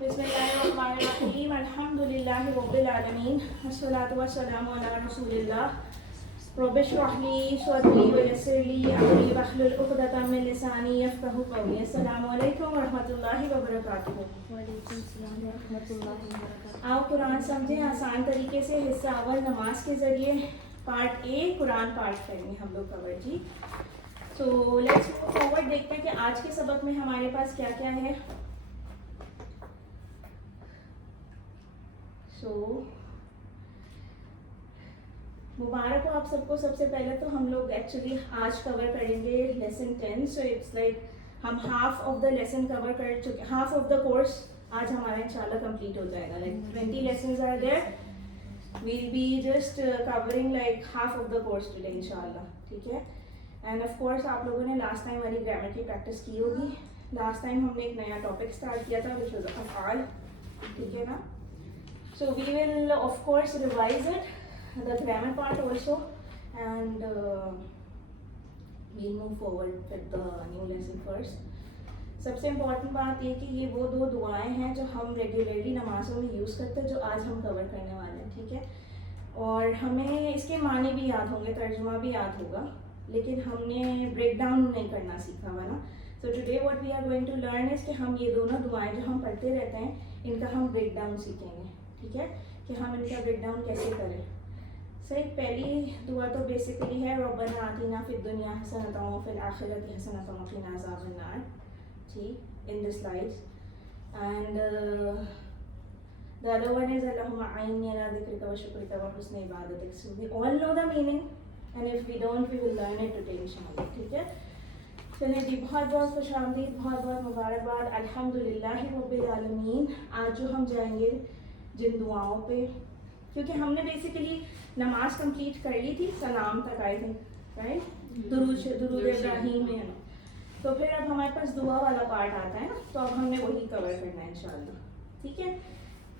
बिस्मिल्लाहिर्रहमानिर्रहीम अल्हम्दुलिल्लाहि रब्बिल आलमीन वस्सलातु वस्सलामु अला रसूलिल्लाह रब्बि इश्रह ली सदरी व यस्सिर ली अमरी वहलुल उक़दतम मिन लिसानी यफ़क़हू क़ौली। अस्सलामु अलैकुम व रहमतुल्लाहि व बरकातुहू। वालेकुम सलाम व रहमतुल्लाहि व बरकातुहू। आओ कुरान समझें आसान तरीके से। हिस्सा अव्वल नमाज के ज़रिए, पार्ट ए कुरान पार्ट करेंगे हम लोग कवर जी। तो लेट्स मूव फॉरवर्ड, देखते हैं कि आज के सबक में हमारे पास क्या क्या है। मुबारक हो आप सबको। सबसे पहले तो हम लोग एक्चुअली आज कवर करेंगे लेसन 10। सो इट्स लाइक हम half of the lesson cover कर चुके, हाफ ऑफ द कोर्स आज हमारा इंशाल्लाह कंप्लीट हो जाएगा। Like 20 lessons are there, we'll be just covering like half of the course today इंशाल्लाह, ठीक है। एंड ऑफ कोर्स आप लोगों ने लास्ट टाइम वाली ग्रामर की प्रैक्टिस की होगी। लास्ट टाइम हमने एक नया टॉपिक स्टार्ट किया था विच वाज अफ़आल, ठीक है ना। So we will of course revise it, the grammar part also, and we'll move forward with the new lesson first. सबसे इम्पॉर्टेंट बात ये कि ये वो दो दुआएं हैं जो हम रेगुलरली नमाज़ों में यूज़ करते हैं, जो आज हम कवर करने वाले हैं, ठीक है। और हमें इसके माने भी याद होंगे, तर्जुमा भी याद होगा, लेकिन हमने ब्रेक डाउन नहीं करना सीखा हुआ ना। So today what we are going to learn is कि हम ये दोनों दुआएं जो हम पढ़ते रहते हैं इनका हम ब्रेक डाउन सीखेंगे, ठीक है, कि हम इनका ब्रेक डाउन कैसे करें। सही, पहली दुआ तो बेसिकली है रब्बना आतिना फिद दुनिया हसनतन व फिल आखिरति हसनतन व क़िना अज़ाबन नार, ठीक, in the slides. And the other one is Allahumma a'inni ala dhikrika wa shukrika wa husni ibadatik. So we all know the meaning, and if we don't we will learn it today inshallah, ठीक है। चलिए जी, बहुत बहुत खुशामदीद, बहुत बहुत मुबारकबाद। अल्हम्दुलिल्लाहि रब्बिल आलमीन। आज जो हम जाएंगे जिन दुआओं पे, क्योंकि हमने बेसिकली नमाज कंप्लीट कर ली थी सलाम तक, आई थिंक, राइट, दुरूद इब्राहीम में है ना। तो फिर अब हमारे पास दुआ वाला पार्ट आता है ना, तो अब हमने वही कवर करना है इंशाल्लाह, ठीक है।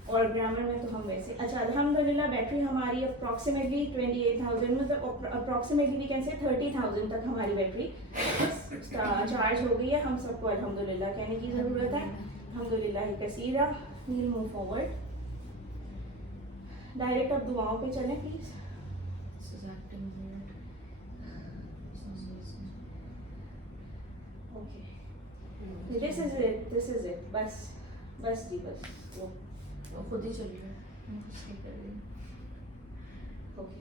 और ग्रामर में तो हम वैसे, अच्छा अल्हम्दुलिल्लाह बैटरी हमारी अप्रॉक्सीमेटली 28,000, मतलब अप्रॉक्सीमेटली वी कैन से 30,000 तक हमारी बैटरी चार्ज हो गई है। हम सबको अल्हम्दुलिल्लाह कहने की ज़रूरत है, अल्हम्दुलिल्लाह कसीरा। वील मूव फॉरवर्ड, डायरेक्ट अब दुआओं पे चलें please. Okay, this is it, बस जी, बस वो खुद ही चल रहा है, कुछ नहीं कर रही। ओके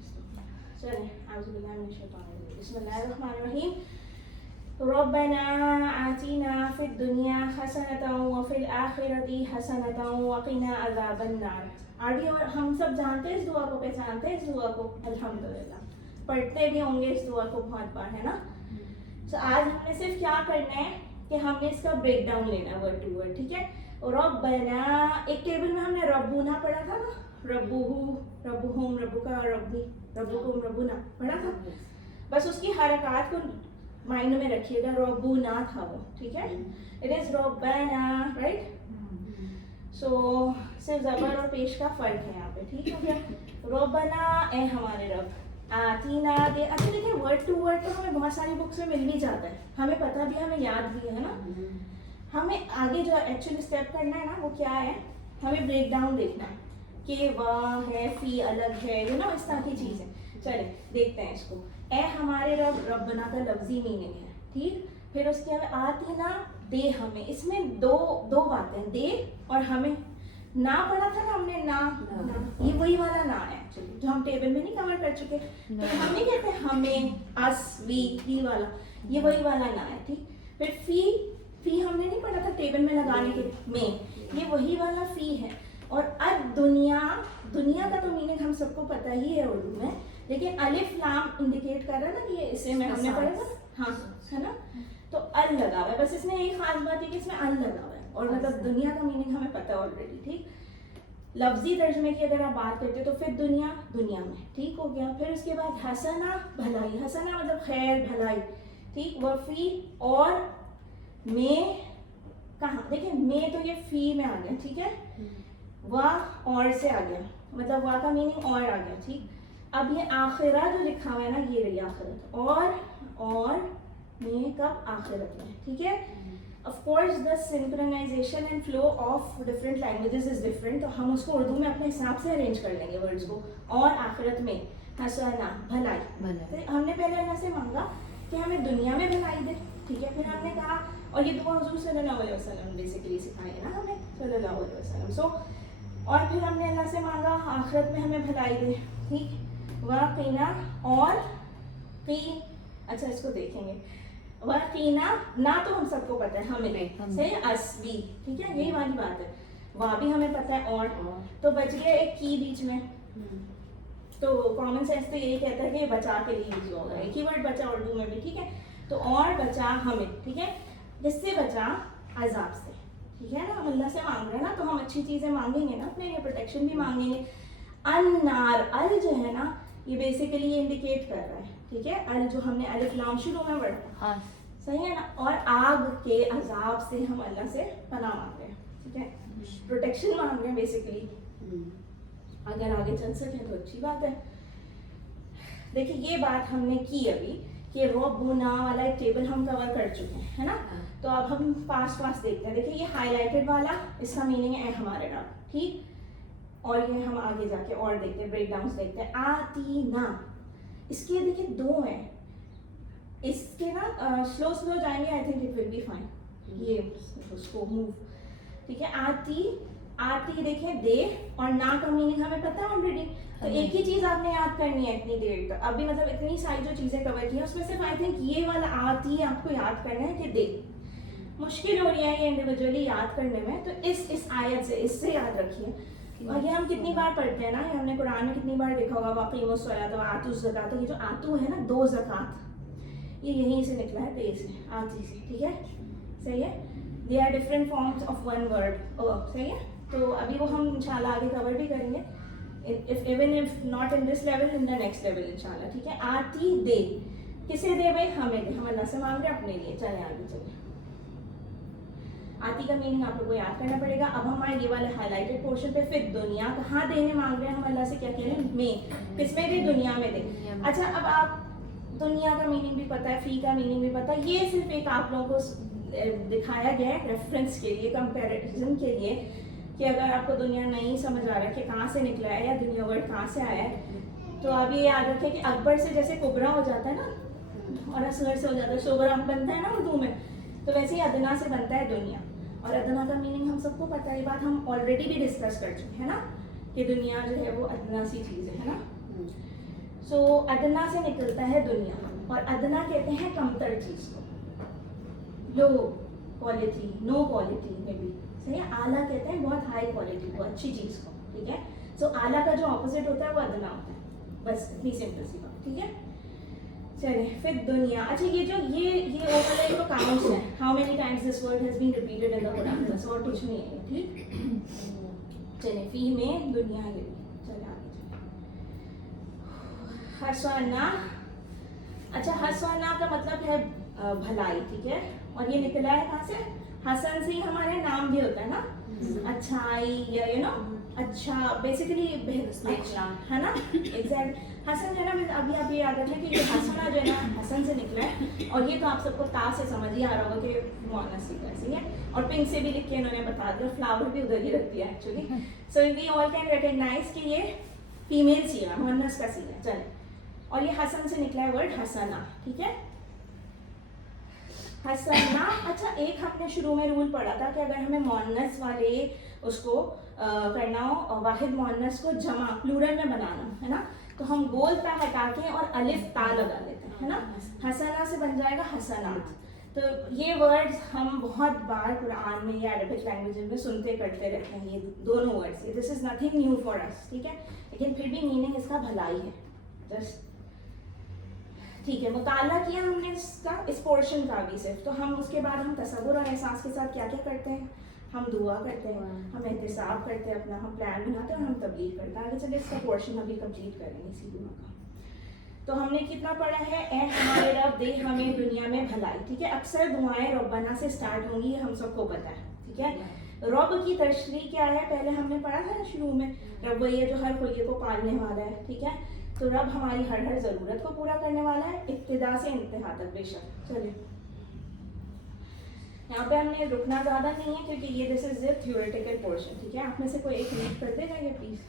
चलें। आउज़ुबिल्लाहि मिनश शैतानिर रजीम, बिस्मिल्लाहिर्रहमानिर्रहीम। रब्बना आतिना फिद दुनिया हसनतन व फिल आखिरति हसनतन व क़िना अज़ाबन नार। आगे और हम सब जानते हैं इस दुआ को, पहचानते हैं इस दुआ को, अल्हम्दुलिल्लाह पढ़ते भी होंगे इस दुआ को बहुत बार, है ना। तो आज हमने सिर्फ क्या करना है कि हमने इसका ब्रेक डाउन लेना है वर्ड टू वर्ड, ठीक है। और रब्बना, एक टेबल में हमने रब्बुना पढ़ा था ना, रब्बुहु, रब्बुहुम, रब्बुका, रब्बी, रब्बुकुम, रब्बुना पढ़ा था। बस उसकी हरकत को माइंड में रखिएगा, रब्बुना था वो, ठीक है। इट इज रब्बना, राइट। सो सिर्फ ज़बर और पेश का फर्क है यहाँ पे, ठीक है। रब्बना, ए हमारे रब, आतीना दे। अच्छा देखिए, वर्ड टू वर्ड तो हमें बहुत सारी बुक्स में मिल भी जाता है, हमें पता भी, हमें याद भी है ना। हमें आगे जो एक्चुअली स्टेप करना है ना, वो क्या है, हमें ब्रेक डाउन देखना है कि वाह है, फी अलग है, यू नो, इस तरह की चीज़ है। चले देखते हैं इसको। ए हमारे रब, रब्बना का लफ्जी मीनिंग है, ठीक। फिर उसके बाद आतीना दे हमें, इसमें दो बातें, दे और हमें। ना पढ़ा था ना हमने, ना ये वही वाला ना है एक्चुअली, जो हम टेबल में नहीं कवर कर चुके। तो हम नहीं कहते हमें, अस, वी वाला, ये वही वाला ना है, ठीक। फिर फी हमने नहीं पढ़ा था टेबल में लगाने के में, ये वही वाला फी है। और अब दुनिया का तो मीनिंग हम सबको पता ही है उर्दू में, लेकिन अलिफ लाम इंडिकेट कर रहा है ना कि ये इसे में हमने पढ़ा था, हाँ, है ना। तो अल लगा हुआ है, बस इसमें एक खास बात है कि इसमें अल लगा हुआ है, और मतलब दुनिया का मीनिंग हमें पता है ऑलरेडी, ठीक। लफ्जी तर्जमे की अगर आप बात करते हो तो फिर दुनिया में, ठीक हो गया। फिर उसके बाद हसना, भलाई, हसना मतलब खैर, भलाई, ठीक। वफ़ी और में, कहाँ देखिए, में तो ये फी में आ गया, ठीक है। वाह और से आ गया, मतलब वाह का मीनिंग और आ गया, ठीक। अब ये आखिरा जो लिखा हुआ है ना, ये रही आखिरत, और में कब आखिरत में, ठीक है। Of course the synchronisation and flow of different languages is different, तो हम उसको उर्दू में अपने हिसाब से अरेंज कर लेंगे वर्ड्स को. और आखिरत में हसना भलाई, तो हमने पहले अल्लाह से मांगा कि हमें दुनिया में भलाई दे, ठीक है. फिर हमने कहा, और ये दुआ हुजूर सल्लल्लाहु अलैहि वसल्लम बेसिकली सिखाई है ना हमें, सल्लल्लाहु अलैहि वसल्लम. सो और फिर हमने अल्लाह से मांगा आखिरत में हमें भलाई दे, ठीक. वक़ीना और की, अच्छा इसको देखेंगे. वक़ीना ना तो हम सबको पता है, हमें से असबी, ठीक है, यही वाली बात है. वहाँ भी हमें पता है, और तो बच गया एक की बीच में. तो कॉमन सेंस तो यही कहता है कि बचा के लिए यूज होगा, एक ही वर्ड बचा उर्दू में भी, ठीक है. तो और बचा हमें, ठीक है, जिससे बचा अजाब से, ठीक है ना. हम अल्लाह से मांग रहे हैं ना, तो हम अच्छी चीज़ें मांगेंगे ना, अपने लिए प्रोटेक्शन भी मांगेंगे. अन्नार, अल जो है ना, ये बेसिकली ये इंडिकेट कर रहा है, ठीक है. अल जो हमने अलिफ लाम शुरू में पढ़ा, सही है ना. और आग के अजाब से हम अल्लाह से पनाह मांग रहे हैं, ठीक है, प्रोटेक्शन मांग रहे हैं बेसिकली. अगर आगे चल सके तो अच्छी बात है. देखिए ये बात हमने की अभी कि रब्बुना वाला एक टेबल हम कवर कर चुके हैं, है ना. तो अब हम फास्ट देखते हैं. देखिए ये हाईलाइटेड वाला, इसका मीनिंग है हमारे रब, ठीक. और ये हम आगे जाके और देखते हैं, ब्रेक डाउन देखते हैं. आतीना, इसके देखिए दो हैं, इसके ना स्लो जाएंगे, I think it will be fine. ये उसको मूव, ठीक है. आती देखें दे, और ना का मीनिंग हमें पता है ऑलरेडी. तो एक ही चीज आपने याद करनी है इतनी देर तक. अभी मतलब इतनी सारी जो चीजें कवर की हैं उसमें सिर्फ आई थिंक ये वाला आती आपको याद करना है कि दे. मुश्किल हो रही है ये इंडिविजुअली याद करने में, तो इस आयत से, इससे याद रखिए. और ये हम कितनी बार पढ़ते हैं ना, ये हमने कुरान में कितनी बार देखा होगा, वाक़ीमुस सलात व आतुज़ ज़कात. ये जो आतू है ना, 2 ज़कात, ये यहीं से निकला है, पे से, आती से, ठीक है, सही है. They are different forms of one word, सही है. तो अभी वो हम इंशाल्लाह आगे कवर भी करेंगे, even if not in this level, in the next level इंशाल्लाह, ठीक है. आती दे, किसे दे भाई, हमें दे. हम अल्लाह से मांग रहे हैं अपने लिए. चले आगे चले. आती का मीनिंग आप लोगों को याद करना पड़ेगा. अब हमारे ये वाले हाईलाइटेड पोर्शन पे, फिर दुनिया कहाँ देने मांग रहे हैं हम अल्लाह से, क्या कह रहे हैं, में, किसमें दे, दुनिया में दे. अच्छा, अब आप दुनिया का मीनिंग भी पता है, फी का मीनिंग भी पता है. ये सिर्फ एक आप लोगों को दिखाया गया है रेफरेंस के लिए, कंपैरिजन के लिए, कि अगर आपको दुनिया नहीं समझ आ रहा है कि कहाँ से निकला है या दुनिया वर्ड कहाँ से आया है, तो आप ये याद रखें कि अकबर से जैसे कुबरा हो जाता है ना, और असगर से हो जाता है शुबरा बनता है ना उर्दू में, तो वैसे ही अदना से बनता है दुनिया. और अदना का मीनिंग हम सबको पता है, ये बात हम ऑलरेडी भी डिस्कस कर चुके हैं ना, कि दुनिया जो है वो अदना सी चीज़ है ना. सो अदना से निकलता है दुनिया, और अदना कहते हैं कमतर चीज़ को, लो क्वालिटी, नो क्वालिटी में भी, सही है. आला कहते हैं बहुत हाई क्वालिटी को, अच्छी चीज़ को, ठीक है. सो आला का जो ऑपोजिट होता है वो अदना होता है. बस इतनी सिंपल सी बात, ठीक है. चलिए फिर दुनिया. अच्छा ये जो ये वाला एक तो काउंट्स है, how many times this word has been repeated in the Quran, बस और कुछ नहीं है, ठीक. चलिए फी में दुनिया ले. चलिए आगे चलिए. हसना, अच्छा हसना का मतलब है भलाई, ठीक है. और ये निकला है कहाँ से, हसन से ही हमारे नाम भी होता है ना, अच्छाई या यू नो अच्छा, बेसिकली है ना, एग्जैक्ट. हसन जो है ना, अभी आप ये याद रखें कि ये हसना जो है ना हसन से निकला है. और ये तो आप सबको ता से समझ ही आ रहा होगा कि मुअन्नस सीगा, सही है. और पिंक से भी लिख के इन्होंने बता दिया, फ्लावर भी उधर ही रख दिया actually. So we all can recognise कि ये फीमेल सीगा, मुअन्नस का सीगा. चले, और ये हसन से निकला है वर्ड हसना, ठीक है. हसना. अच्छा एक हमने शुरू में रूल पढ़ा था कि अगर हमें मुअन्नस वाले उसको करना हो, वाहिद मुअन्नस को जमा प्लूरल में बनाना है ना, तो हम गोल ता हटा के और अलिफ ता लगा लेते हैं, है ना. हसना से बन जाएगा हसनात. तो ये वर्ड्स हम बहुत बार कुरान में या अरबिक लैंग्वेज में सुनते करते रहते हैं, ये दोनों words. This is nothing new for us, ठीक है. लेकिन फिर भी मीनिंग इसका भलाई है, जस्ट, ठीक है. मुताला किया हमने इसका, इस पोर्शन का भी सिर्फ. तो हम उसके बाद हम तसव्वुर और एहसास के साथ क्या क्या करते हैं, हम दुआ करते हैं, हम एहतिसाब करते हैं अपना, हम प्लान बनाते हैं और हम तबलीग करते हैं. आगे चले इसका पोर्शन अभी कंप्लीट करेंगे इसी दुआ का. तो हमने कितना पढ़ा है, ए हमारे रब दे हमें दुनिया में भलाई, ठीक है. अक्सर दुआएं रब्बना से स्टार्ट होंगी, हम सबको पता है, ठीक है. रब की तशरीह क्या है, पहले हमने पढ़ा था ना शुरू में, रब वही है जो हर खुलिये को पालने वाला है, ठीक है. तो रब हमारी हर ज़रूरत को पूरा करने वाला है, इब्तिदा से इंतहा तक, बेशक. चलिए یہاں پہ ہم نے رکنا زیادہ نہیں ہے کیونکہ یہ دس از اے تھیوریٹیکل پورشن. ٹھیک ہے, آپ میں سے کوئی ایک ریڈ کر دے گا یہ پلیز,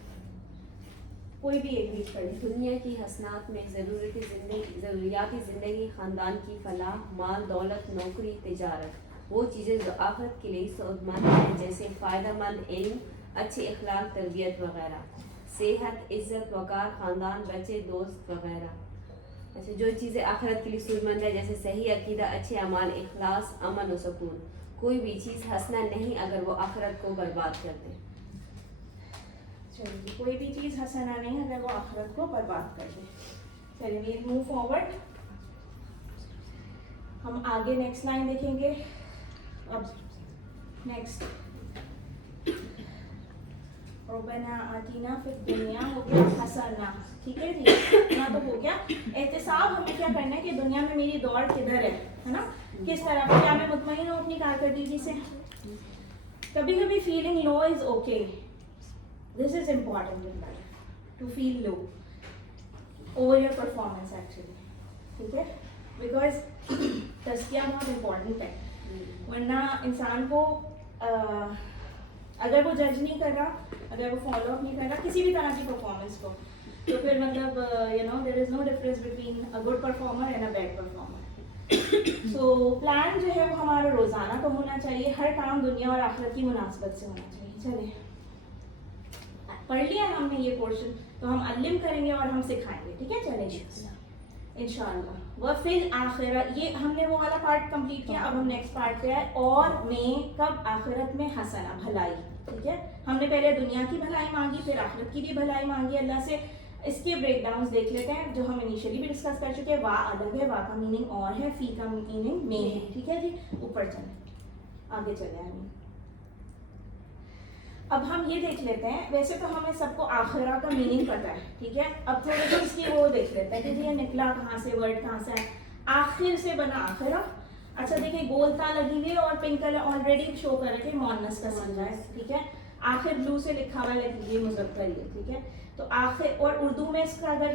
کوئی بھی ایک ریڈ کر دے. دنیا کی حسنات میں ضروریاتی زندگی, خاندان کی فلاح, مال دولت, نوکری, تجارت, وہ چیزیں جو آخرت کے لیے سود مند ہیں جیسے فائدہ مند علم, اچھے اخلاق, تربیت وغیرہ, صحت, عزت, وقار, خاندان, بچے, دوست وغیرہ. اچھا, جو چیزیں آخرت کے لیے سود مند ہے جیسے صحیح عقیدہ, اچھے اعمال, اخلاص, امن و سکون. کوئی بھی چیز حسنہ نہیں اگر وہ آخرت کو برباد کر دے. چلیے, کوئی بھی چیز حسنہ نہیں اگر وہ آخرت کو برباد کر دے. چلیے وی موو فارورڈ, ہم آگے نیکسٹ لائن دیکھیں گے. اب نیکسٹ ربنا آتینا فی الدنیا ہو گیا حسنہ. ٹھیک ہے جی, اتنا تو ہو گیا. احتساب ہمیں کیا کرنا ہے کہ دنیا میں میری دوڑ کدھر ہے نا, کس طرح, کیا میں مطمئن ہوں اپنی کارکردگی سے. کبھی کبھی feeling low is okay. This is important in life, to feel low over your performance actually. ٹھیک ہے, because تزکیہ بہت امپورٹنٹ ہے. ورنہ انسان کو اگر وہ جج نہیں کر رہا, اگر وہ فالو اپ نہیں کر رہا کسی بھی طرح کی پرفارمنس کو, تو پھر مطلب there is no difference between a good performer and a bad performer. So plan جو ہے وہ ہمارا روزانہ کا ہونا چاہیے, ہر کام دنیا اور آخرت کی مناسبت سے ہونا چاہیے. چلے پڑھ لیا ہم نے یہ پورشن, تو ہم علم کریں گے اور ہم سکھائیں گے. ٹھیک ہے, چلیں گے انشاءاللہ. وفی الآخرہ, یہ ہم نے وہ والا پارٹ کمپلیٹ کیا. اب ہم نیکسٹ پارٹ پہ آئے, اور میں کب آخرت میں حسنہ, بھلائی. ٹھیک ہے, ہم نے پہلے دنیا کی بھلائی مانگی, پھر آخرت کی بھی بھلائی مانگی اللہ سے. اس کے بریک ڈاؤنز دیکھ لیتے ہیں جو ہم انیشلی بھی ڈسکس کر چکے ہیں. وا الگ ہے, وا کا میننگ اور ہے, فی کا میننگ میں ہے. ٹھیک ہے جی, اوپر چلیں, آگے چلیں. اب ہم یہ دیکھ لیتے ہیں, ویسے تو ہمیں سب کو آخرہ کا میننگ پتہ ہے. ٹھیک ہے, اب تھوڑے سے اس کی وہ دیکھ لیتے ہیں کہ یہ نکلا کہاں سے, ورڈ کہاں سے ہے. آخر سے بنا آخرہ. اچھا دیکھیں, گول تا لگی ہوئی ہے اور پنک کلر آلریڈی شو کر رہے کہ مؤنث کا سمجھا ہے. ٹھیک ہے, آخر بلو سے لکھا ہوا ہے, یہ مذکر ہی ہے. ٹھیک ہے, تو آخر, اور اردو میں اس کا اگر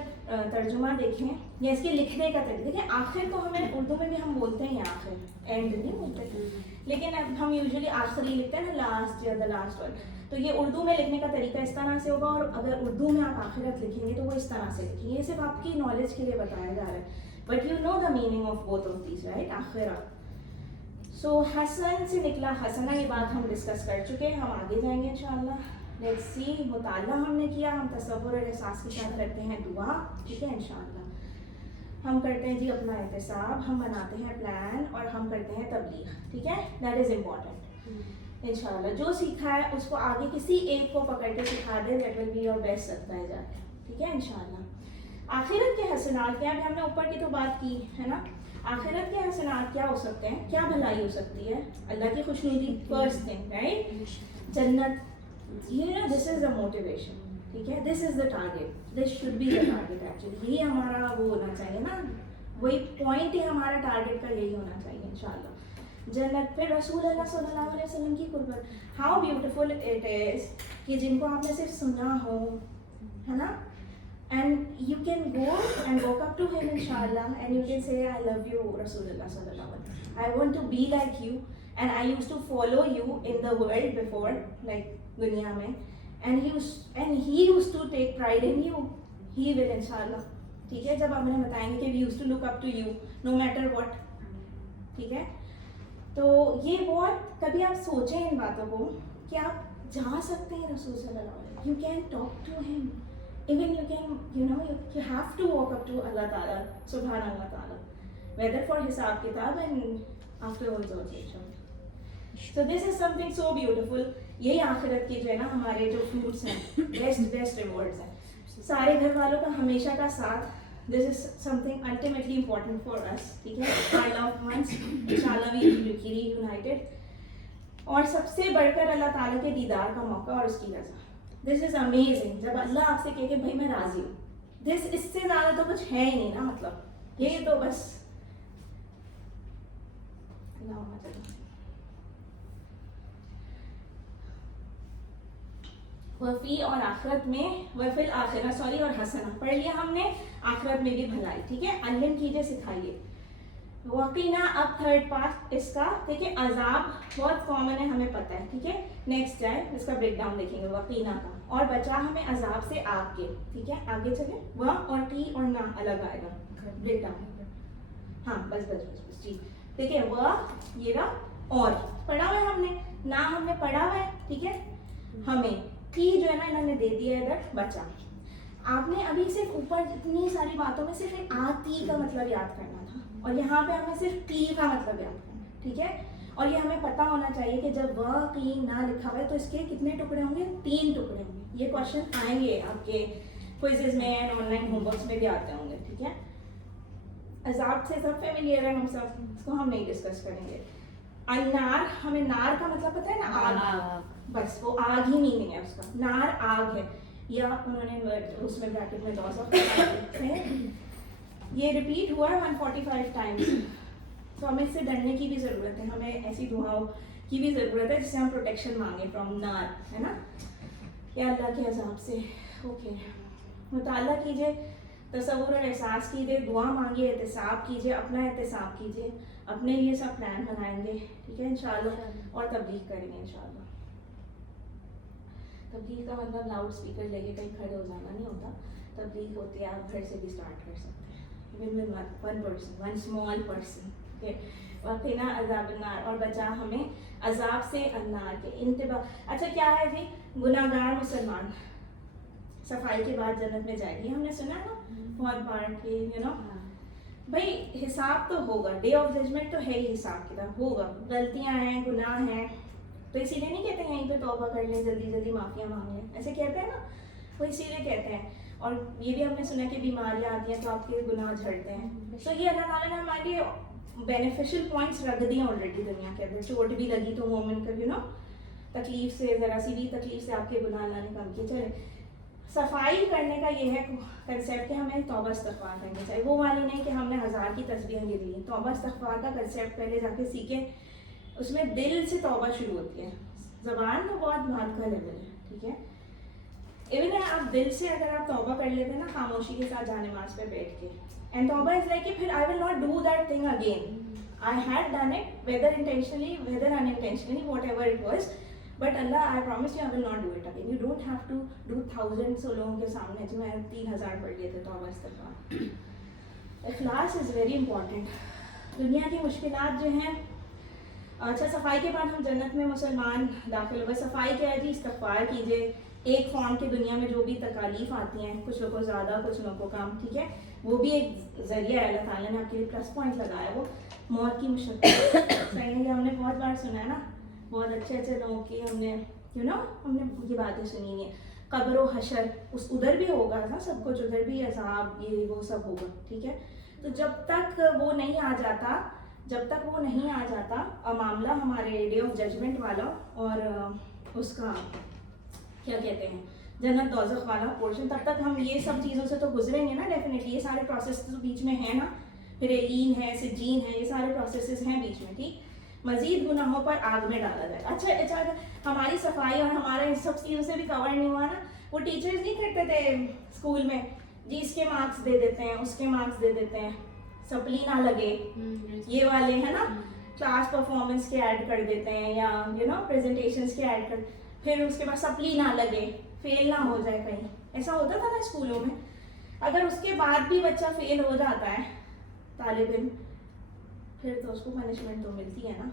ترجمہ دیکھیں یا اس کے لکھنے کا طریقہ دیکھیں, آخر تو ہمیں اردو میں بھی ہم بولتے ہیں آخر, اینڈ نہیں بولتے, لیکن اب ہم یوزلی آخری لکھتے ہیں نا, لاسٹ یا دا لاسٹ ون. تو یہ اردو میں لکھنے کا طریقہ اس طرح سے ہوگا, اور اگر اردو میں آپ آخرت لکھیں گے تو وہ اس طرح سے لکھیں گے. یہ صرف آپ کی نالج کے لیے بتایا جا رہا ہے, but you know the meaning of both of these, right. آخرہ. سو حسن سے نکلا حسنہ, یہ بات ہم ڈسکس کر چکے ہیں. ہم آگے جائیں گے انشاءاللہ. لیٹس سی, مطالعہ ہم نے کیا, ہم تصور اور احساس کے ساتھ کرتے ہیں دعا. ٹھیک ہے, انشاءاللہ ہم کرتے ہیں جی اپنا احتساب, ہم بناتے ہیں پلان, اور ہم کرتے ہیں تبلیغ. ٹھیک ہے, دیٹ از امپورٹنٹ. انشاءاللہ جو سیکھا ہے اس کو آگے کسی ایک کو پکڑ کے سکھا دے, that will be your best سکتا ہے جا کے. ٹھیک ہے, انشاءاللہ. آخرت کے حسنات کیا, ہم نے اوپر کی تو بات کی ہے نا. آخرت کے حسنات کیا ہو سکتے ہیں, کیا بھلائی ہو سکتی ہے, اللہ کی خوشنودی, فرسٹ تھنگ, رائٹ, جنت. یہ نا, دس از دا موٹیویشن. ٹھیک ہے, this is the target, this should be the target actually. یہ ہمارا وہ ہونا چاہیے نا, وہی پوائنٹ ہے ہمارا ٹارگیٹ کا, یہی ہونا چاہیے انشاءاللہ. جنت. پھر رسول اللہ صلی اللہ علیہ وسلم کی قربت, ہاؤ بیوٹیفل اٹ از کہ جن کو آپ نے صرف سنا ہو, ہے نا, and you can go and walk up to him inshallah and you can say I love you Rasulullah sallallahu alaihi wasallam, I want to be like you and I used to follow you in the world before, like duniya mein, and he used to take pride in you. He will inshallah. ٹھیک ہے, جب آپ ہمیں بتائیں گے کہ we used to look up to you no matter what. ٹھیک ہے, تو یہ بہت, کبھی آپ سوچیں ان باتوں کو کہ آپ جا سکتے ہیں رسول صلی اللہ علیہ وسلم. You can talk to him. Even you can, you have to walk up to Allah Ta'ala subhanahu wa ta'ala, whether for hisab kitab and afterwards also. So this is something so beautiful. یہی آخرت کے جو ہے نا ہمارے جو fruits ہیں, best rewards ہیں. سارے گھر والوں کا ہمیشہ کا ساتھ, this is something ultimately important for us. ٹھیک ہے, our loved ones, inshallah we will be reunited. اور سب سے بڑھ کر اللہ تعالیٰ کے دیدار کا موقع اور اس کی رضا. دس از امیزنگ, جب اللہ آپ سے کہے کہ بھائی میں راضی ہوں, دس اس سے زیادہ تو کچھ ہے ہی نہیں نا. مطلب یہ تو بس وفی اور آخرت میں, وفی الآخرہ سوری, اور حسنہ پڑھ لیا ہم نے, آخرت میں بھی بھلائی. ٹھیک ہے, علم کیجیے, سکھائیے. वकीना, अब थर्ड पार्ट इसका, देखिए अजाब बहुत कॉमन है, हमें पता है, ठीक है। नेक्स्ट जाए इसका ब्रेक डाउन देखेंगे वकीना का, और बचा हमें अजाब से आग के, ठीक है। आगे चले, वह और टी और ना अलग आएगा, ब्रेक डाउन, हाँ बस बस बस बस जी। देखिए वह ये रहा, और पढ़ा हुआ है हमने, ना हमने पढ़ा हुआ है, ठीक है। हमें टी जो है ना इन्होंने दे दिया इधर, बचा। आपने अभी सिर्फ ऊपर इतनी सारी बातों में सिर्फ एक आती का मतलब याद करना था, और यहाँ पे हमें सिर्फ टी का मतलब याद करना है, ठीक है। और ये हमें पता होना चाहिए कि जब वह की ना लिखा हुआ है तो इसके कितने टुकड़े होंगे, 3 टुकड़े होंगे। ये क्वेश्चन आएंगे आपके क्विजेज में एंड ऑनलाइन होमवर्क्स में भी आते होंगे, ठीक है। अजाब से सब फेमिलियर है हम सब, इसको हम नहीं डिस्कस करेंगे। अन्नार, हमें नार का मतलब पता है ना, आग, बस वो आग ही मीनिंग है उसका, नार आग है, या उन्होंने उसमें ब्रैकेट में दो ये रिपीट हुआ है 145 टाइम्स। तो हमें इससे डरने की भी ज़रूरत है, हमें ऐसी दुआओं की भी ज़रूरत है जिससे हम प्रोटेक्शन मांगे फ्रॉम नार, है ना, या अल्लाह के अजाब से। ओके, मुताला कीजिए, तसव्वुर और एहसास कीजिए, दुआ मांगिए, एहतिसाब कीजिए, अपना एहतिसाब कीजिए, अपने लिए सब प्लान बनाएंगे, ठीक है इंशाल्लाह, और तबलीग करेंगे इंशाल्लाह। तबलीग का मतलब लाउड स्पीकर लेके कहीं खड़े हो जाना नहीं होता, तबलीग होती है आप घर से भी स्टार्ट कर सकते हैं, even with one person, one small person, ठीक है। वक़ीना अज़ाब अन्नार, और बचा हमें अजाब से अन्नार के इंतबा। अच्छा क्या है जी, गुनाहगार मुसलमान सफाई के बाद जन्नत में जाएगी, हमने सुना है ना बहुत बार कि यू नो भाई हिसाब तो होगा, डे ऑफ जजमेंट तो है ही, हिसाब किताब होगा, गलतियां हैं, गुनाह हैं, तो इसीलिए नहीं कहते हैं यहीं पे तौबा कर लें, जल्दी जल्दी माफिया मांग लें, ऐसे कहते हैं ना, वो इसीलिए कहते हैं। और ये भी हमने सुना कि बीमारियां आती हैं तो आपके गुनाह झड़ते हैं, तो ये अल्लाह ताला ने हमारे लिए बेनिफिशियल पॉइंट्स रख दिए ऑलरेडी दुनिया के अंदर। चोट भी लगी तो मोमेंट का यू नो तकलीफ से, ज़रा सी भी तकलीफ से आपके गुनाह अल्लाह ने कम किए। चले, सफाई करने का ये है कंसेप्ट कि हमें तौबा इस्तग़फ़ार करनी चाहिए, वो वाली नहीं कि हमने 1000 की तस्बीहें गिन ली। तौबा इस्तग़फ़ार का कंसेप्ट पहले जाके सीखें, उसमें दिल से तौबा शुरू होती है, ज़बान तो बहुत बात का लेवल है, ठीक है। इवन आप दिल से अगर आप तौबा कर लेते हैं ना खामोशी के साथ जाने नमाज पे बैठ के, एंड तौबा इज लाइक कि फिर I will not do that thing again, I had done it whether intentionally whether unintentionally whatever it was, but Allah I promise you I will not do it again. You don't have to do thousands लोगों के सामने जो मैं 3000 पढ़ लिए थे तौबा इस्तग़फ़ार। इखलास is very important. दुनिया की मुश्किलात जो हैं, अच्छा सफाई के बाद हम जन्नत में मुसलमान दाखिल हो गए। सफाई क्या है जी, इस्तग़फ़ार कीजिए, एक फॉर्म की दुनिया में जो भी तकालीफ आती हैं, कुछ लोगों को ज़्यादा कुछ लोगों को कम, ठीक है, वो भी एक ज़रिया है, अल्लाह ताला ने आपके लिए प्लस पॉइंट लगाया, वो मौत की मुशक्क़त सही है, ये हमने बहुत बार सुना है ना, बहुत अच्छे अच्छे लोगों की हमने यू नो हमने ये बातें सुनी है। कब्र व हशर उस उधर भी होगा ना सब कुछ, उधर भी अज़ाब ये वो सब होगा, ठीक है। तो जब तक वो नहीं आ जाता, जब तक वो नहीं आ जाता मामला हमारे डे ऑफ जजमेंट वाला और उसका क्या कहते हैं जन्नत दोज़ख वाला पोर्शन, तब तक हम ये सब चीज़ों से तो गुजरेंगे ना डेफिनेटली, ये सारे प्रोसेस तो बीच में है ना, फिर ईन है, सिज्जीन है, ये सारे प्रोसेसेस हैं बीच में, ठीक। मजीद गुनाहों पर आग में डाला जाए। अच्छा हमारी सफाई और हमारा इन सब चीज़ों से भी कवर नहीं हुआ ना, वो टीचर्स नहीं करते थे स्कूल में जी, इसके मार्क्स दे देते हैं, उसके मार्क्स दे देते हैं, सप्ली ना लगे, ये वाले है ना, क्लास परफॉर्मेंस के ऐड कर देते हैं, या यू नो प्रेजेंटेशंस के ऐड कर, फिर उसके बाद सप्ली ना लगे, फेल ना हो जाए कहीं, ऐसा होता था ना स्कूलों में। अगर उसके बाद भी बच्चा फेल हो जाता है तालिब इल्म, फिर तो उसको पनिशमेंट तो मिलती है ना।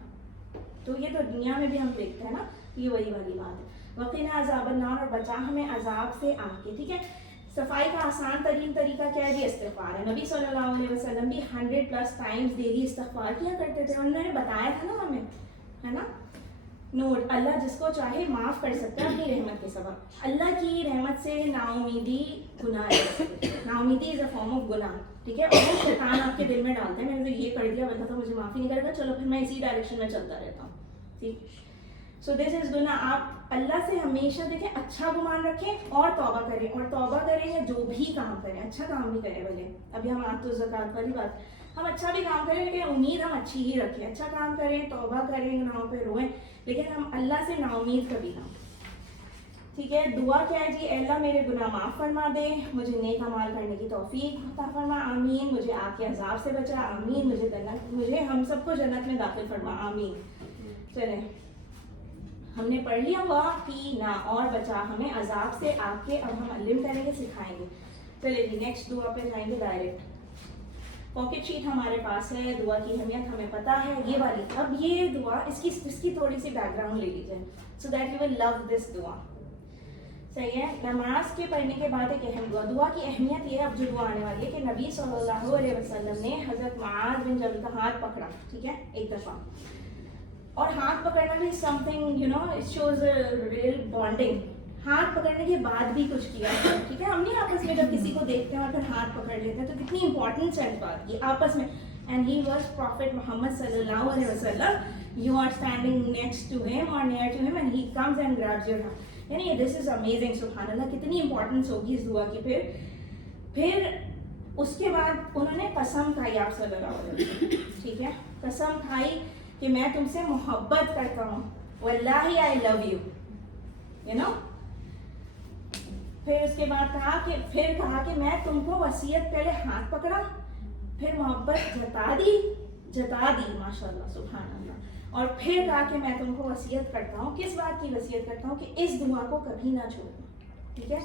तो ये तो दुनिया में भी हम देखते हैं ना, ये वही वाली बात है। वक़ीना अज़ाब अन्नार, और बचा हमें अजाब से आग के, ठीक है। सफाई का आसान तरीन तरीका क्या है जी, इस्तिग़फ़ार है। नबी सल्लल्लाहु अलैहि वसल्लम भी 100+ टाइम्स डेली इस्तिग़फ़ार किया करते थे, उन्होंने बताया था ना हमें, है ना। नोट, अल्लाह जिसको चाहे माफ़ कर सकता है अपनी रहमत के सबब। अल्लाह की रहमत से नाउमीदी गुनाह है, नाउमीदी इज़ अ फॉर्म ऑफ गुनाह, ठीक है। और वो शैतान आपके दिल में डालता है, मैंने तो ये कर दिया, बंदा तो मुझे माफ़ी नहीं करेगा, चलो फिर मैं इसी डायरेक्शन में चलता रहता हूँ, ठीक। सो दिस इज़ गुनाह। आप अल्लाह से हमेशा देखें, अच्छा गुमान रखें और तौबा करें, और तौबा करें या जो भी काम करें, अच्छा काम भी करें भले। अभी हम आतो ज़कात वाली बात, हम अच्छा भी काम करें लेकिन उम्मीद हम अच्छी ही रखें, अच्छा काम करें, तौबा करें, गुनाहों पे रोएं, लेकिन हम अल्लाह से नाउम्मीद कभी ना, ٹھیک ہے. دعا کیا ہے جی؟ اے اللہ میرے گناہ معاف فرما دے, مجھے نیک اعمال کرنے کی توفیق عطا فرما, آمین. مجھے آپ کے عذاب سے بچا, آمین. مجھے ہم سب کو جنت میں داخل فرما, آمین. چلیں ہم نے پڑھ لیا واقینا اور بچا ہمیں عذاب سے آپ کے. اب ہم علم کریں گے, سکھائیں گے. چلے جی نیکسٹ دعا پہ جائیں گے ڈائریکٹ. پاکٹ شیٹ ہمارے پاس ہے, دعا کی اہمیت ہمیں پتہ ہے یہ والی. اب یہ دعا اس کی تھوڑی سی بیک گراؤنڈ لے لیجیے سو دیٹ یو ول لو دس دعا. صحیح ہے. نماز کے پڑھنے کے بعد ایک اہم دعا کی اہمیت یہ ہے اب جو دعا آنے والی ہے کہ نبی صلی اللہ علیہ وسلم نے حضرت معاذ بن جبل کا ہاتھ پکڑا, ٹھیک ہے, ایک دفعہ. اور ہاتھ پکڑنا بھی something it shows real bonding. ہاتھ پکڑنے کے بعد بھی کچھ کیا, ٹھیک ہے. ہم نہیں آپس میں جب کسی کو دیکھتے ہیں اور پھر ہاتھ پکڑ لیتے ہیں تو کتنی امپورٹنٹ ہے اس بات کی آپس میں. And he was prophet Muhammad صلی اللہ علیہ وسلم. You are standing next to him اور near to him and he comes and grabs your hand. یعنی دس از امیزنگ, سبحان اللہ, کتنی امپورٹنس ہوگی اس دعا کی. پھر اس کے بعد انہوں نے قسم کھائی آپ صلی اللہ علیہ وسلم, ٹھیک ہے, قسم کھائی کہ میں تم سے محبت کرتا ہوں, واللہ آئی لو یو, یو نو. پھر اس کے بعد کہا کہ میں تم کو وصیت, پہلے ہاتھ پکڑا, پھر محبت جتا دی ماشاء اللہ سبحان اللہ, اور پھر کہا کہ میں تم کو وصیت کرتا ہوں. کس بات کی وصیت کرتا ہوں؟ کہ اس دعا کو کبھی نہ چھوڑنا, ٹھیک ہے.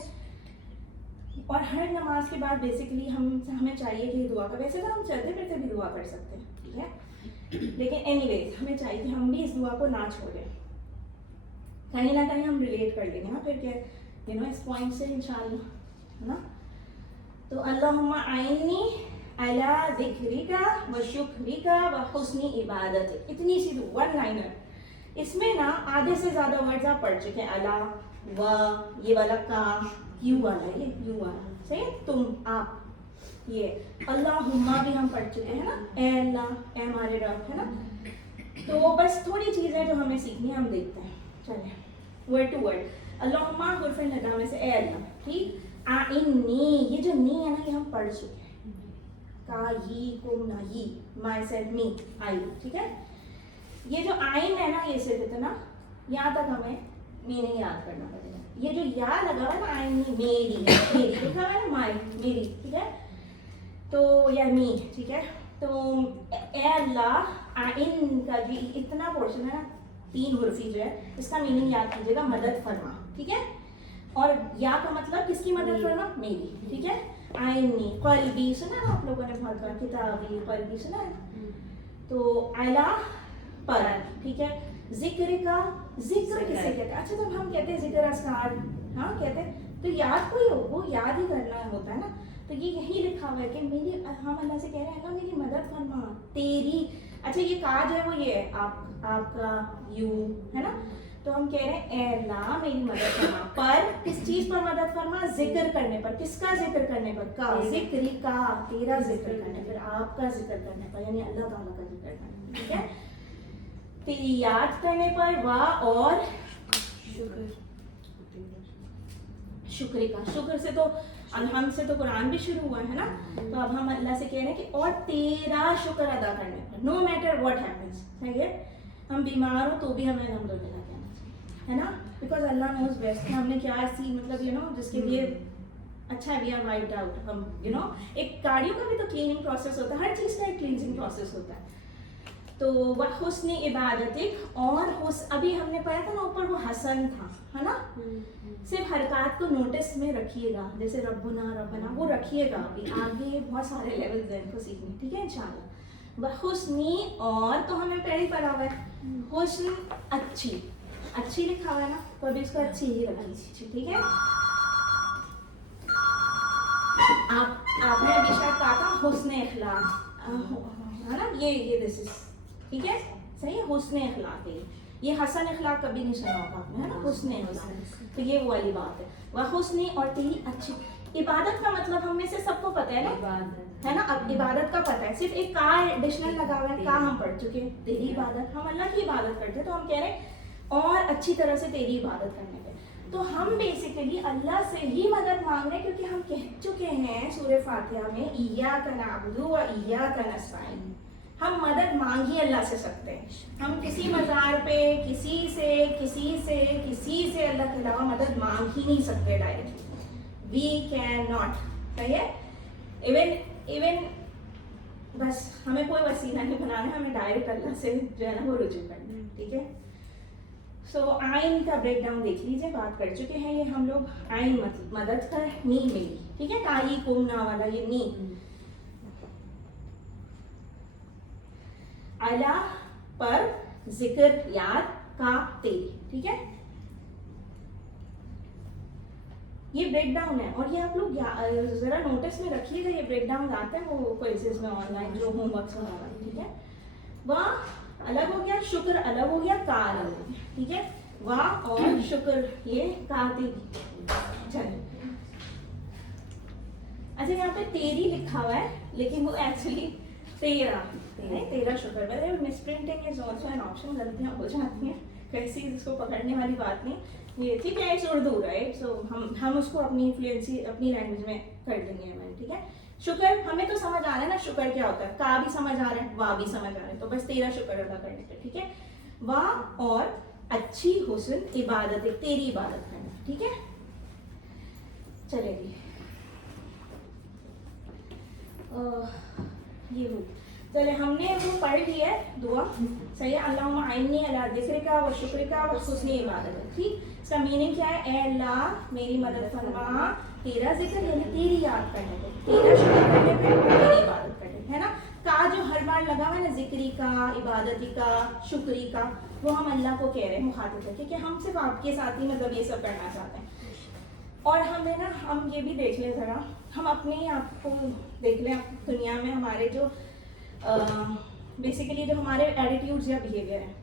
اور ہر نماز کے بعد بیسکلی ہمیں چاہیے کہ یہ دعا کا, ویسے تو ہم چلتے پھرتے بھی دعا کر سکتے ہیں, ٹھیک ہے, لیکن اینی ویز ہمیں چاہیے کہ ہم بھی اس دعا کو نہ چھوڑیں. کہیں نہ کہیں ہم ریلیٹ کر لیں گے نا پھر کہ اس پوائنٹ سے انشاءاللہ, ہے نا. تو اللہم اعنی علی ذکرک و شکرک و حسن عبادتک, اتنی سی ون لائنر. اس میں نا آدھے سے زیادہ ورڈز آپ پڑھ چکے ہیں. اللہ و یہ والا کا, یو والا, یہ یو والا, صحیح, تم, آپ. یہ اللہم بھی ہم پڑھ چکے ہیں نا, اے اللہ, اے ہمارے رب, ہے نا. تو بس تھوڑی چیزیں جو ہمیں سیکھنی ہے ہم دیکھتے ہیں. چلیں ورڈ ٹو ورڈ. اللہم حرف ندا میں سے اے اللہ, ٹھیک. آئنی, یہ جو نی ہے نا یہ ہم پڑھ چکے ہیں. کا, یی, کم, نا, یی, مائی سیلف, می, آئی, ٹھیک ہے. یہ جو آئین ہے نا یہ صرف اتنا, یہاں تک ہمیں میننگ یاد کرنا پڑے گا. یہ جو یا لگا ہوا نا آئنی, میری, میری لکھا ہوا ہے نا, مائی, میری, ٹھیک ہے. تو یا می, ٹھیک ہے. تو اے اللہ, آئین کا جو اتنا پورشن ہے نا 3 حرفی جو ہے, اس کا میننگ یاد کیجیے گا, مدد فرما, ٹھیک ہے. اور یا کا مطلب کس کی مدد فرما؟ میری, ٹھیک ہے. آئینی, قلبی سنا ہے آپ لوگوں نے بہت بار, کتابی, قلبی سنا ہے. تو اعلیٰ پر, ٹھیک ہے. ذکر کا, ذکر کسے کہتے ہیں؟ اچھا جب ہم کہتے ہیں ذکر اذکار, ہاں کہتے ہیں, تو یاد کوئی ہو, وہ یاد ہی کرنا ہوتا ہے نا. تو یہ یہی لکھا ہوا ہے کہ میری, ہم اللہ سے کہہ رہے ہیں اللہ میری مدد فرما, تیری. اچھا یہ کا جو ہے وہ یہ ہے آپ کا, یو, ہے نا. تو ہم کہہ رہے ہیں اے اللہ میری مدد فرما, پر کس چیز پر مدد فرما؟ ذکر کرنے پر. کس کا ذکر کرنے پر؟ کا, ذکری کا, تیرا ذکر کرنے پر, آپ کا ذکر کرنے پر, یعنی اللہ تعالیٰ کا ذکر کرنے پر, ٹھیک ہے. تیری یاد کرنے پر, وا, اور شکر کا. شکر سے تو الحمد سے تو قرآن بھی شروع ہوا ہے نا. تو اب ہم اللہ سے کہہ رہے ہیں کہ اور تیرا شکر ادا کرنے پر, نو میٹر واٹ ہیپنس, صحیح ہے. ہم بیمار ہو تو بھی ہمیں الحمدللہ کہنا چاہیے, ہے نا, بیکاز اللہ نوز بیسٹ. ہم نے کیا ایسی مطلب جس کے لیے اچھا وی آر وائپڈ آؤٹ. ہم ایک گاڑیوں کا بھی تو کلیننگ پروسیس ہوتا ہے, ہر چیز کا ایک کلینزنگ پروسیس ہوتا ہے. تو وہ حسن عبادتک, اور ابھی ہم نے پڑھا تھا نا اوپر وہ حسن تھا, ہے نا. صرف حرکات کو نوٹس میں رکھیے گا, جیسے ربنا ربنا وہ رکھیے گا. ابھی آگے بہت سارے لیولز ہیں ان کو سیکھنے, ٹھیک ہے انشاءاللہ. حسنی, اور تو ہمیں پہلے پڑھا ہوا ہے حسن, اچھی, اچھی لکھا ہوا ہے نا, تو ابھی اس کو اچھی ہی رکھیے, ٹھیک ہے. آپ نے ابھی شاید کہا تھا حسن اخلاق, ہے نا, یہ دس از, ٹھیک ہے, صحیح ہے. حسن اخلاق ہے یہ, حسن اخلاق کبھی نہیں سنا ہوگا آپ نے, ہے نا, حسن اخلاق. تو یہ وہ والی بات ہے. وہ حسنی, اور تیری اچھی. عبادت کا مطلب ہم میں سے سب کو پتہ ہے نا, ہے نا. اب عبادت کا پتہ ہے, صرف ایک کا ایڈیشنل لگا ہوا ہے, کا ہم پڑھ چکے ہیں. تیری عبادت, ہم اللہ کی عبادت کرتے ہیں, تو ہم کہہ رہے ہیں اور اچھی طرح سے تیری عبادت کرنے پہ. تو ہم بیسیکلی اللہ سے ہی مدد مانگ رہے ہیں, کیونکہ ہم کہہ چکے ہیں سورہ فاتحہ میں ایاک نعبد و ایاک نستعین, ہم مدد مانگ ہی اللہ سے سکتے ہیں. ہم کسی مزار پہ کسی سے اللہ کے علاوہ مدد مانگ ہی نہیں سکتے ڈائریکٹلی. We can not. صحیح ہے. ایون بس ہمیں کوئی وسیلہ نہیں بنانا, ہمیں ڈائریکٹ اللہ سے جو ہے نا وہ رجوع کرنا ہے. ٹھیک ہے. سو آئین کا بریک ڈاؤن دیکھ لیجیے, بات کر چکے ہیں یہ ہم لوگ. آئین مدد کا نی ملی. ٹھیک ہے. کائی کومنا والا یہ نی. اللہ پر ذکر یاد کا تیری. ٹھیک ہے. یہ بریک ڈاؤن ہے, اور یہ آپ لوگ ذرا نوٹس میں رکھیے گا. یہ بریک ڈاؤن آتا ہے وہ کوئزز میں آن لائن جو ہوم ورکس وغیرہ. ٹھیک ہے. واہ الگ ہو گیا, شکر الگ ہو گیا, کا الگ ہو گیا. ٹھیک ہے. واہ اور شکر یہ کا تیری. چلیے اچھا یہاں پہ تیری لکھا ہوا ہے لیکن وہ ایکچولی تیرا شکر. Misprinting is also an option. غلطیاں ہو جاتی ہیں کیسی, اس کو پکڑنے والی بات نہیں. یہ ٹھیک ہے, اٹس اردو رائٹ. سو ہم اس کو اپنی فلوئنسی اپنی لینگویج میں کر دیں گے. ٹھیک ہے. شکر ہمیں تو سمجھ آ رہا ہے نا شکر کیا ہوتا ہے. کا بھی سمجھ آ رہا ہے, واہ بھی سمجھ آ رہا ہے, تو بس تیرا شکر ادا کرنے کا. ٹھیک ہے. واہ اور اچھی حسن عبادت, تیری عبادت کرنا. ٹھیک ہے. چلے جی یہ ہوئی. چلے ہم نے وہ پڑھ لیا ہے دعا. صحیح ہے. اللہم اعنی علی ذکرک و شکرک و حسن عبادت. ٹھیک. اس کا میننگ کیا ہے؟ اے اللہ میری مدد فرما تیرا ذکر یعنی تیری یاد کرنے پہ, تیرا شکر کرنے پہ, تیری عبادت کرنے پہ. ہے نا. کا جو ہر بار لگا ہوا ہے نا, ذکری کا, عبادتی کا, شکری کا, وہ ہم اللہ کو کہہ رہے ہیں مخاطب ہے, کیونکہ ہم صرف آپ کے ساتھ ہی مطلب یہ سب کرنا چاہتے ہیں. اور ہمیں نا ہم یہ بھی دیکھ لیں ذرا, ہم اپنے آپ کو دیکھ لیں دنیا میں ہمارے جو بیسیکلی جو ہمارے ایٹیٹیوڈز یا بیہیویئر ہیں.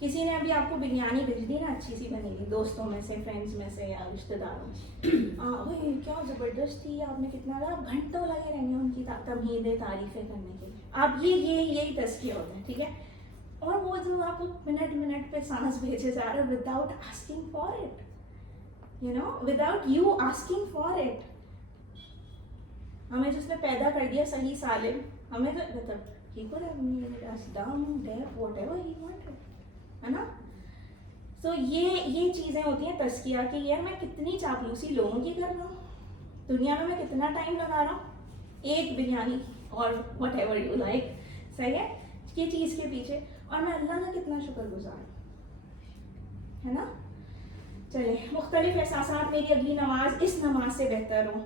کسی نے ابھی آپ کو بریانی بھیج دی نا, اچھی سی بنی ہوئی, دوستوں میں سے, فرینڈس میں سے, یا رشتے داروں میں, کیا زبردست تھی, آپ نے کتنا آپ گھنٹوں لگے رہیں گے ان کی تمہیدیں تعریفیں کرنے کے لیے. آپ یہی تزکیہ ہوتا ہے. ٹھیک ہے. اور وہ جو آپ کو منٹ پہ سانس بھیجے جا رہے without asking for it, without you asking for it. ہمیں جس نے پیدا کر دیا صحیح سالم, ہمیں تو مطلب he could have made us dumb, deaf, whatever he wanted. ہے نا. تو یہ چیزیں ہوتی ہیں تزکیہ کی. یار میں کتنی چاپلوسی لوگوں کی کر رہا ہوں دنیا میں کتنا ٹائم لگا رہا ہوں ایک بریانی اور وٹ ایور یو لائک. صحیح ہے. یہ چیز کے پیچھے, اور میں اللہ کا کتنا شکر گزار ہوں. ہے نا. چلے مختلف احساسات میری اگلی نماز اس نماز سے بہتر ہوں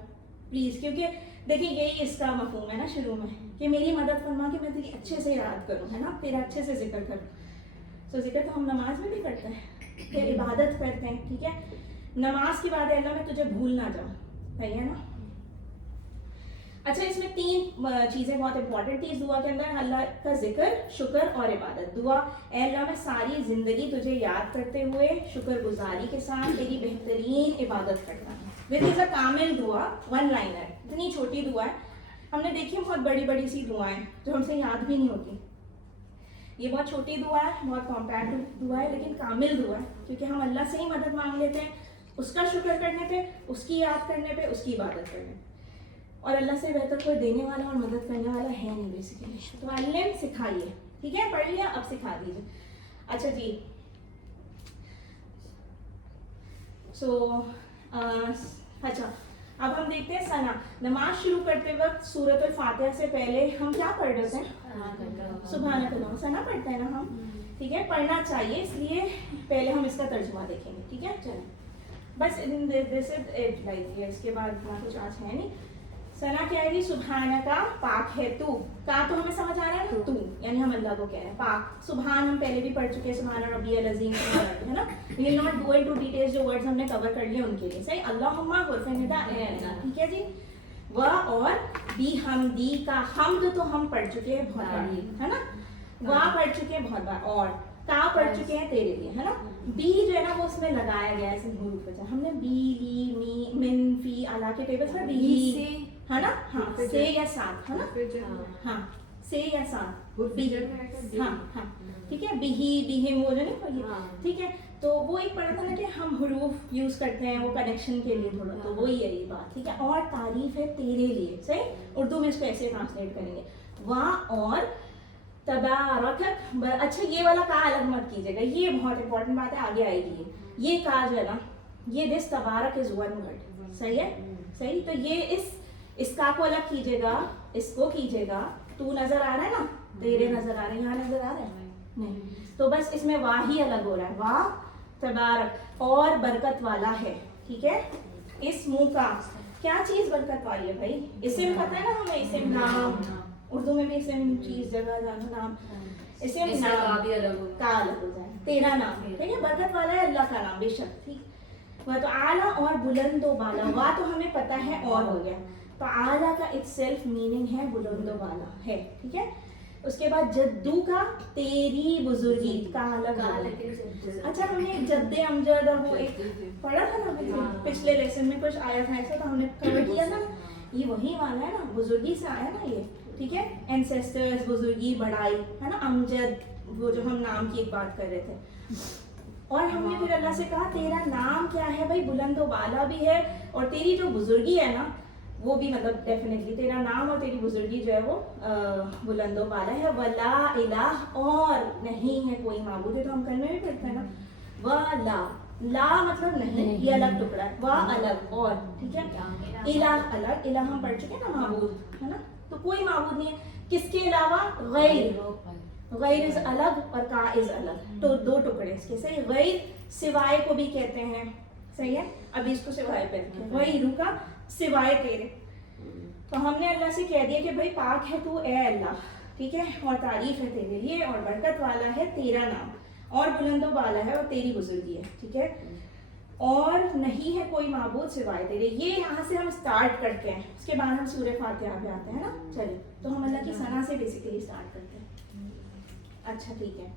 پلیز, کیونکہ دیکھیں یہی اس کا مفہوم ہے نا شروع میں, کہ میری مدد فرما کہ میں تیری اچھے سے یاد کروں. ہے نا. تیرا اچھے سے ذکر کروں. تو ذکر تو ہم نماز میں بھی کرتے ہیں, پھر عبادت کرتے ہیں. ٹھیک ہے. نماز کی بات ہے اللہ میں تجھے بھول نہ جاؤں. صحیح ہے نا. اچھا اس میں 3 چیزیں بہت امپورٹنٹ تھی اس دعا کے اندر. اللہ کا ذکر, شکر اور عبادت. دعا اے اللہ میں ساری زندگی تجھے یاد کرتے ہوئے شکر گزاری کے ساتھ تیری بہترین عبادت کرتا ہوں. دس از اے کامل دعا, 1 لائنر. اتنی چھوٹی دعا ہے. ہم نے دیکھی بہت بڑی سی دعائیں جو ہم سے یاد بھی نہیں ہوتی. یہ بہت چھوٹی دعا ہے, بہت کمپیکٹ دعا ہے, لیکن کامل دعا ہے, کیونکہ ہم اللہ سے ہی مدد مانگ لیتے ہیں, اس کا شکر کرنے پہ, اس کی یاد کرنے پہ, اس کی عبادت کرنے پہ. اور اللہ سے بہتر کوئی دینے والا اور مدد کرنے والا ہے نہیں بیسیکلی. تو علم سکھائیے. ٹھیک ہے. پڑھ لیا, اب سکھا دیجیے. اچھا جی. اچھا اب ہم دیکھتے ہیں ثنا. نماز شروع کرتے وقت سورۃ الفاتحہ سے پہلے ہم کیا پڑھ رہے ہیں؟ سبحانک اللہم. ثنا پڑھتے ہیں نا ہم. ٹھیک ہے. پڑھنا چاہیے, اس لیے پہلے ہم اس کا ترجمہ دیکھیں گے. ٹھیک ہے. چلیں بس اس کے بعد اتنا کچھ آج ہے نہیں. ثنا کیا ہے؟ سبحانکا, پاک ہے تو. کا تو ہمیں سمجھ آ رہا ہے نا, تو یعنی ہم اللہ کو کہہ رہے ہیں پاک. سبحان ہم پہلے بھی پڑھ چکے ہیں, سبحان ربی العظیم. ہے نا. We will not go into details, جو ورڈز ہم نے کور کر لیے ان کے لیے. صحیح. اللہم غرفہ ندا اے اللہ. ٹھیک ہے جی. و اور بی حمدی کا, حمد تو ہم پڑھ چکے ہیں بہت بار. ہے نا. وا پڑھ چکے ہیں بہت بار, اور کا پڑھ چکے ہیں تیرے لیے. ہے نا. بی جو ہے نا وہ اس میں لگایا گیا ہے حروف پہ. ہم نے بی, لی, می, من, فی, الا کے ٹیبلز میں بی سے, ہے نا. ہاں سے یا ساتھ. ہے نا. ہاں سے یا ساتھ. ہاں ہاں ٹھیک ہے. بہی, بہم, وہ جو نہیں. ٹھیک ہے. تو وہ ایک پڑھا تھا نا کہ ہم حروف یوز کرتے ہیں وہ کنیکشن کے لیے تھوڑا, تو وہی ہے یہ بات. ٹھیک ہے. اور تعریف ہے تیرے لیے. صحیح. اردو میں اس کو ایسے ٹرانسلیٹ کریں گے. واہ اور तबारकक, अच्छा ये वाला का अलग मत कीजिएगा, ये बहुत इंपॉर्टेंट बात है, आगे आएगी ये का जो है ना, ये दिस तबारक इज वन वर्ड, सही है, सही। तो ये इस का को अलग कीजिएगा, इसको कीजिएगा, तू नजर आ रहा है ना, तेरे नजर आ रहे हैं, यहाँ नजर आ रहा है नहीं, तो बस इसमें वाह ही अलग हो रहा है, वाह तबारक और बरकत वाला है, ठीक है। इस मुंह का क्या चीज बरकत वाली है भाई, इसे पता है ना हमें, इसे नाम, उर्दू में भी इसे चीज जगह जाना नाम, इसे नाम भी अलग हो का अलग हो जाए, तेरा नाम, ठीक है, बरकत वाला है अल्लाह का नाम बेशक, ठीक। वह तो आला और बुलंदो बाला, वाह तो हमें पता है और हो गया, तो आला का इटसेल्फ मीनिंग है बुलंदो बाला है, ठीक है। उसके बाद जद्दू का तेरी बुजुर्गी का अलग हो गया। अच्छा हमने जद्दे अमजद और वो एक पढ़ा था ना पिछले लेसन में, कुछ आया था ऐसा, तो हमने कवर किया था, ये वही वाला है ना, बुजुर्गी से आया ना ये, ठीक है, एंसेस्टर्स, बुजुर्गी, बड़ाई, है ना, अमजद, वो जो हम नाम की एक बात कर रहे थे। और हमने फिर अल्लाह से कहा तेरा नाम क्या है भाई, बुलंदो बाला भी है, और तेरी जो बुजुर्गी है ना वो भी, मतलब डेफिनेटली तेरा नाम और तेरी बुजुर्गी जो है वो बुलंदो बाला है। वला इलाह, और नहीं है कोई माबूद है, तो हम कलमे में पढ़ते हैं ना, वला, ला मतलब नहीं, ये अलग टुकड़ा है, वाह अलग और, ठीक है, इलाह अलग, इलाह हम पढ़ चुके हैं ना माबूद, है ना, तो कोई माबूद नहीं है, किसके अलावा गैर, गैर इज अलग और का इज अलग, तो दो टुकड़े इसके, सही। गैर सिवाय को भी कहते हैं, सही है, अभी इसको सिवाय पे रखें, गैरू का सिवाय तेरे, तो हमने अल्लाह से कह दिया कि भाई पाक है तू ए अल्लाह, ठीक है, और तारीफ है तेरे लिए, और बरकत वाला है तेरा नाम, और बुलंदो बाला है और तेरी बुजुर्गी है, ठीक है, और नहीं है कोई माबूद सिवाय तेरे। ये यहाँ से हम स्टार्ट करते हैं, उसके बाद हम सूरह फातिहा पे आते हैं ना, चलिए तो हम अल्लाह की सना से बेसिकली स्टार्ट करते हैं। अच्छा ठीक है,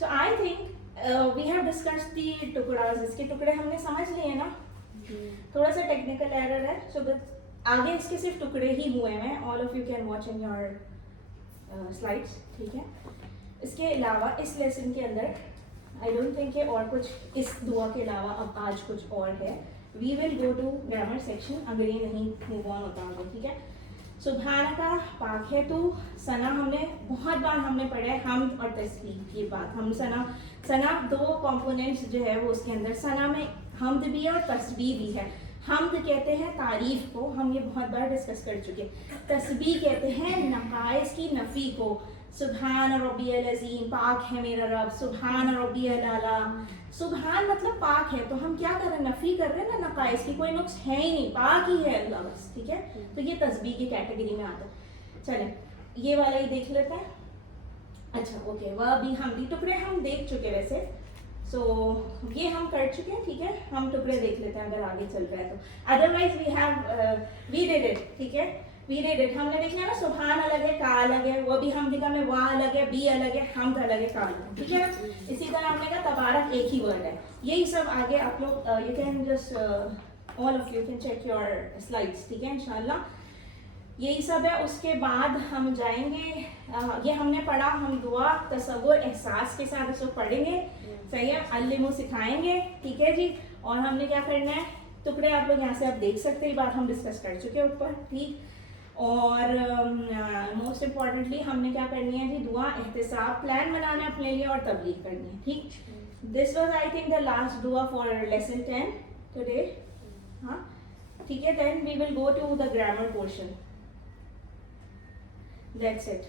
so I think we have discussed the टुकड़ास, इसके टुकड़े हमने समझ लिए ना, थोड़ा सा टेक्निकल एरर है, सो आगे इसके सिर्फ टुकड़े ही हुए हैं, all of you can watch in your slides, ठीक है। इसके अलावा इस लेसन के अंदर आई डोंट थिंक कि और कुछ इस दुआ के अलावा अब आज कुछ और है, we will go to grammar section अगर ये नहीं मूव ऑन होता होगा, ठीक है। सुभान का पाक है तू, सना हमने बहुत बार हमने पढ़ा है, हम और तस्बीह की बात, हम सना दो कंपोनेंट्स जो है वो उसके अंदर, सना में हमद भी है और तस्बीह भी है। हमद कहते हैं तारीफ को, हम ये बहुत बार डिस्कस कर चुके, तस्बीह कहते हैं नकाइस की नफ़ी को, सुभान रब्बियल अज़ीम, पाक है मेरा रब, सुभान रब्बियल आला, सुभान मतलब पाक है, तो हम क्या कर रहे हैं, नफ़ी कर रहे हैं ना नकाइस की, कोई नुक्स है ही नहीं, पाक ही है अल्लाह बस, ठीक है, तो ये तस्बीह की कैटेगरी में आता है। चलें ये वाला ही देख लेते हैं। अच्छा ओके, वह भी हम भी टुकड़े हम देख चुके वैसे, सो ये हम कर चुके हैं, ठीक है, हम टुकड़े देख लेते हैं अगर आगे चल रहा है तो, अदरवाइज वी डिड इट, ठीक है, वी डिड इट, हमने देख लिया ना, सुभान अलग है, का अलग है, वो भी हम दिखा में वाह अलग है, बी अलग है, हमद अलग है, का अलग है, ठीक है ना। इसी तरह हमने कहा तबारक एक ही वर्ड है, यही सब आगे आप लोग you can just all of you can check your slides, ठीक है, इंशाल्लाह यही सब है। उसके बाद हम जाएंगे, ये हमने पढ़ा, हम दुआ तसव्वुर एहसास के साथ इसको पढ़ेंगे, सही है, अल्लिमु सिखाएंगे, ठीक है जी। और हमने क्या करना है, टुकड़े आप लोग यहाँ से आप देख सकते हैं, ये बात हम डिस्कस कर चुके हैं ऊपर, ठीक। और मोस्ट इम्पॉर्टेंटली हमने क्या करनी है जी, दुआ एहतिसाब प्लान बनाना है अपने लिए और तबलीग करनी है, ठीक। This was I think the last दुआ फॉर लेसन 10 टुडे, हाँ ठीक है। Then we will go to the grammar portion, that's it.